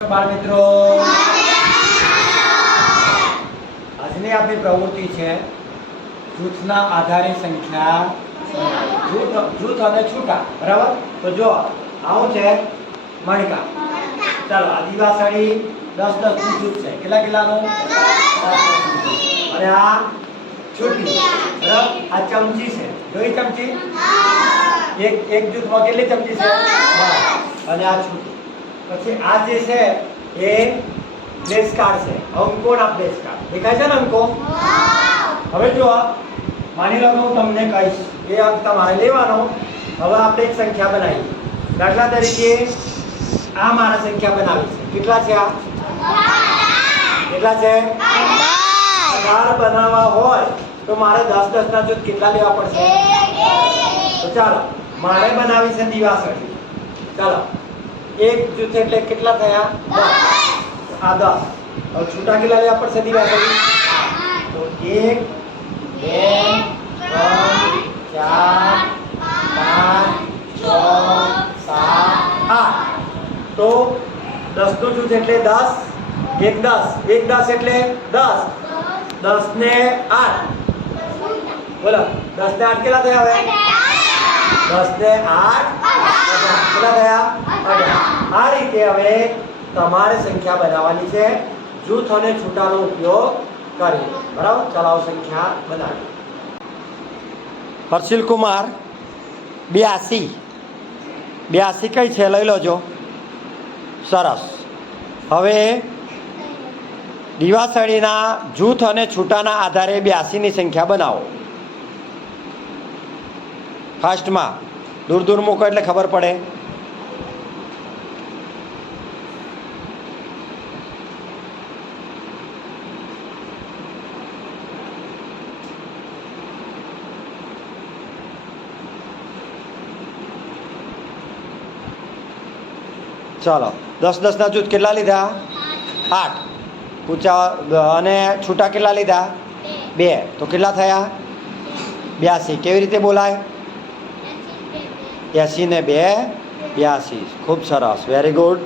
બાળ મિત્રો. આજની આપણી પ્રવૃત્તિ છે જૂથના આધારે સંખ્યા જૂથ જૂથ અને છૂટા, બરાબર? તો જો આવું છે મણકા. ચાલો, આદિવાસી દસ દસનું જૂથ છે. કેટલા કેટલાનું? અને આ છૂટી, બરાબર? આ ચમચી છે. જોઈ ચમચી? એક એક જૂથમાં કેટલી ચમચી છે? અને આ છૂટી. પછી આ જે છે એ પ્લેસ કાર્ડ છે. અંકોના પ્લેસ કાર્ડ. દેખાય છે ને અંકો? હવે જો માની લો કે હું તમને કહીશ એ અંક તમારે લેવાનો. હવે આપણે એક સંખ્યા બનાવી દાખલા તરીકે આ મારા સંખ્યા બનાવી છે. કેટલા છે આ? કેટલા છે? અઢાર. બનાવવા હોય તો મારે દસ દસ ના જૂથ કેટલા લેવા પડશે? તો ચાલો મારે બનાવી છે દિવાસળી ચાલો. એક જૂથ એટલે કેટલા થયા? દસ. આ દસ. હવે છૂટા કેટલા લેવા પડશે દિવાસળી તો એક, બે, ત્રણ, ચાર, પાંચ, છ, સાત, આઠ. તો દસનું જૂથ એટલે દસ, એક દસ. એક દસ એટલે દસ. દસ ને આઠ. બોલો. દસ ને આઠ કેટલા થયા હવે? દસ ને આઠ. અઢાર. કેટલા થયા? અઢાર. આ રીતે હવે તમારે સંખ્યા બનાવવાની છે. જૂથ અને છૂટાનો ઉપયોગ કરી. બરાબર? ચલાવ સંખ્યા બનાવી. હર્ષિલ કુમાર, બ્યાસી. બ્યાસી કઈ છે? લઈ લોજો. સરસ. હવે દિવાસળીના જૂથ અને છૂટાના આધારે બ્યાસીની સંખ્યા બનાવો. ફાસ્ટમાં દૂર દૂર મૂકો એટલે ખબર પડે. ચાલો, દસ દસના જૂથ કેટલા લીધા? આઠ. પૂછા, અને છૂટા કેટલા લીધા? બે. તો કેટલા થયા? બ્યાસી. કેવી રીતે બોલાય? એસી ને બે. બ્યાસી. ખૂબ સરસ. વેરી ગુડ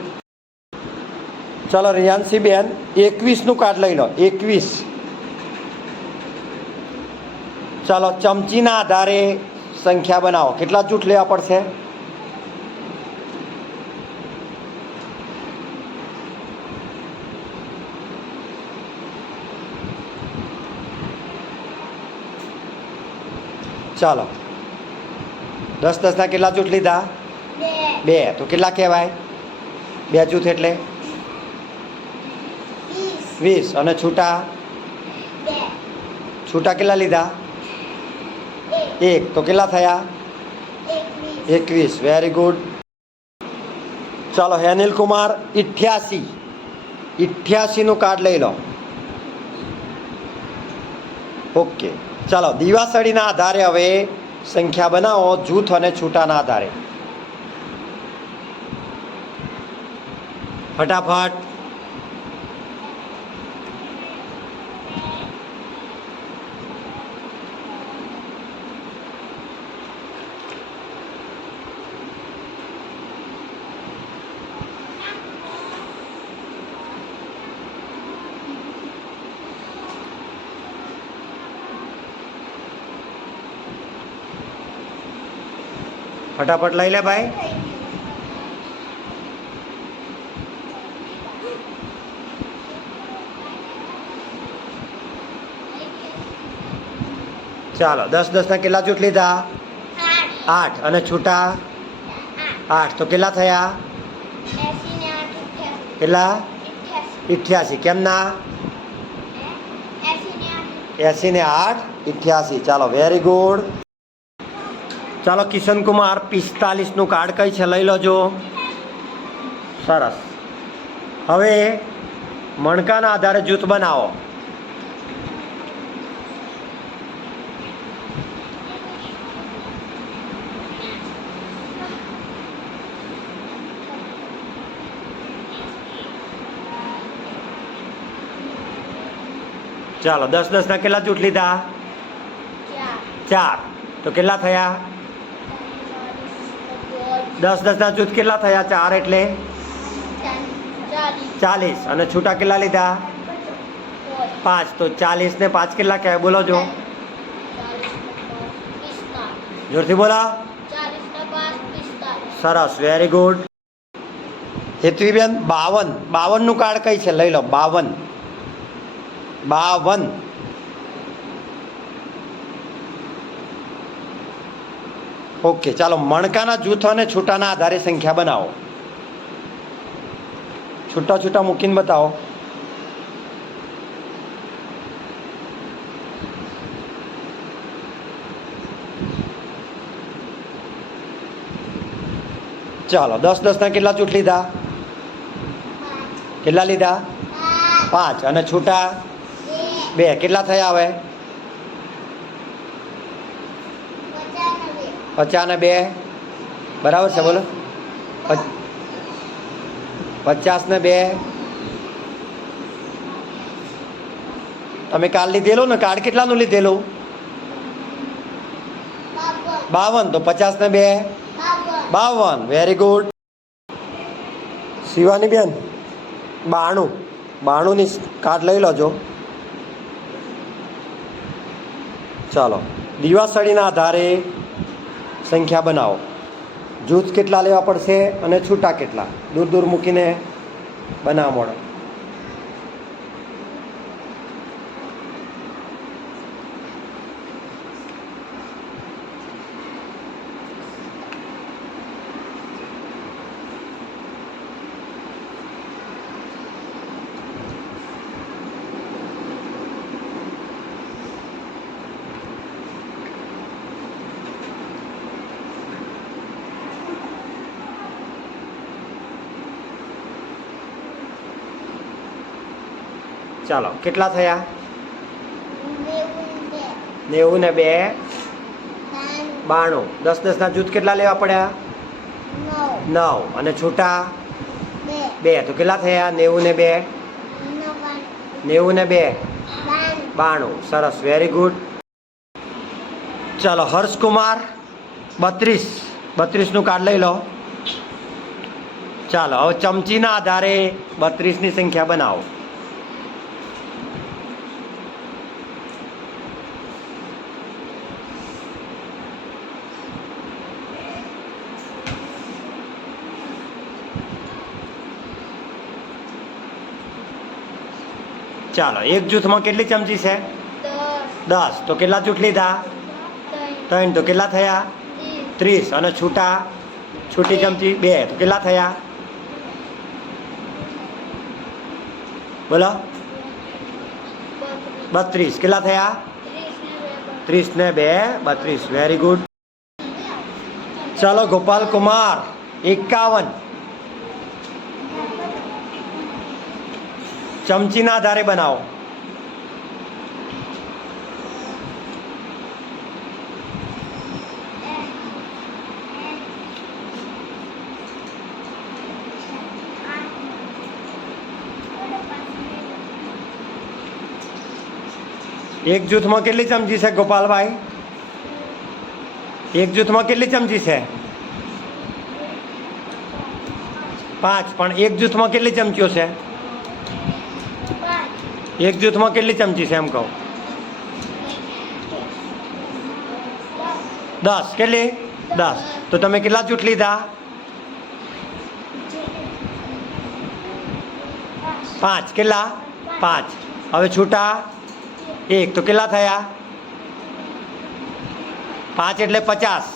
ચાલો રિયાન્સી બેન એકવીસનું કાર્ડ લઈ લો. એકવીસ. ચાલો, ચમચીના આધારે સંખ્યા બનાવો. કેટલા જૂથ લેવા પડશે? ચાલો. દસ દસના કેટલા જૂથ લીધા? બે. તો કેટલા કહેવાય? બે જૂથ એટલે? વીસ. અને છૂટા? છૂટા કેટલા લીધા? એક. તો કેટલા થયા? એકવીસ. વેરી ગુડ ચાલો હેનિલ કુમાર ઇઠ્યાસી. ઇઠ્યાસીનું કાર્ડ લઈ લો. ઓકે. ચાલો દિવાસળીના આધારે હવે સંખ્યા બનાવો જૂથ અને છૂટાના આધારે. ફટાફટ. ફટાફટ લઈ લે ભાઈ ચાલો દસ દસના કેટલા છૂટ લીધા આઠ અને છૂટા આઠ તો કેટલા થયા કેટલા ઇઠ્યાસી કેમના એસી ને આઠ. ઇઠ્યાસી. ચાલો વેરી ગુડ ચાલો કિશન કુમાર પિસ્તાલીસનું કાર્ડ કઈ છે લઈ લોજો. સરસ. હવે મણકાના આધારે જૂથ બનાવો. ચાલો દસ દસના કેટલા જૂથ લીધા? ચાર. તો કેટલા થયા? દસ દસના જૂથ કેટલા થયા? ચાર એટલે? ચાલીસ. અને છૂટા કેટલા લીધા? પાંચ. તો ચાલીસ ને પાંચ કેટલા કહેવાય? બોલો જો. જોરથી બોલો. સરસ. વેરી ગુડ હેતવીબેન બાવન. બાવનનું કાર્ડ કઈ છે? લઈ લો. બાવન. બાવન. ઓકે ચાલો મણકાના જૂથ અને છૂટાના આધારે સંખ્યા બનાવો. છૂટા છૂટા મૂકીને બતાવો. ચાલો દસ દસના કેટલા જૂથ લીધા? કેટલા લીધા? પાંચ. અને છૂટા? બે. કેટલા થયા હવે? પચાસ ને બે. બરાબર છે, બોલો. પચ- પચાસ ને બે. તમે કાર્ડ લીધેલું ને? કાર્ડ કેટલાનું લીધેલું? બાવન. તો પચાસ ને બે. બાવન. વેરી ગુડ શિવાની બેન, બાણું. બાણુંની કાર્ડ લઈ લોજો. ચાલો. દિવાસળીના આધારે સંખ્યા બનાવો. જૂથ કેટલા લેવા પડશે અને છૂટા કેટલા? દૂર દૂર મૂકીને બનાવવા મળે ચાલો, કેટલા થયા? નેવું ને બે. બાણું. દસ દસના જૂથ કેટલા લેવા પડ્યા? નવ. અને છૂટા? બે. તો કેટલા થયા? નેવું ને બે. નેવું ને બે. બાણું. સરસ. વેરી ગુડ ચાલો, હર્ષકુમાર, બત્રીસ. બત્રીસનું કાર્ડ લઈ લો. ચાલો, હવે ચમચીના આધારે બત્રીસની સંખ્યા બનાવો. ચાલો એક જૂથમાં કેટલી ચમચી છે? દસ. દસ. તો કેટલા જૂથ લીધા? ત્રણ. ત્રણ. તો કેટલા થયા? ત્રીસ. ત્રીસ. અને છૂટા? છૂટી ચમચી બે. તો કેટલા થયા? બોલો. બત્રીસ. બત્રીસ. કેટલા થયા? ત્રીસ ને બે ત્રીસ ને બે. બત્રીસ. વેરી ગુડ ચાલો ગોપાલ કુમાર. એકાવન. ચમચીના આધારે બનાવો એક જૂથમાં કેટલી ચમચી છે ગોપાલભાઈ એક જૂથમાં કેટલી ચમચી છે પાંચ પણ એક જૂથમાં કેટલી ચમચીઓ છે પાંચ એક જૂથમાં કેટલી ચમચી છે એમ કહું દસ કેટલી દસ તો તમે કેટલા જૂથ લીધા પાંચ કેટલા પાંચ હવે છૂટા એક તો કેટલા થયા પાંચ એટલે પચાસ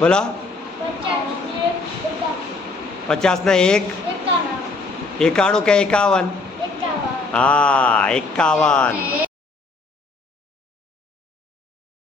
બોલો પચાસ ને એક એકાણું કે એકાવન? હા એકાવન.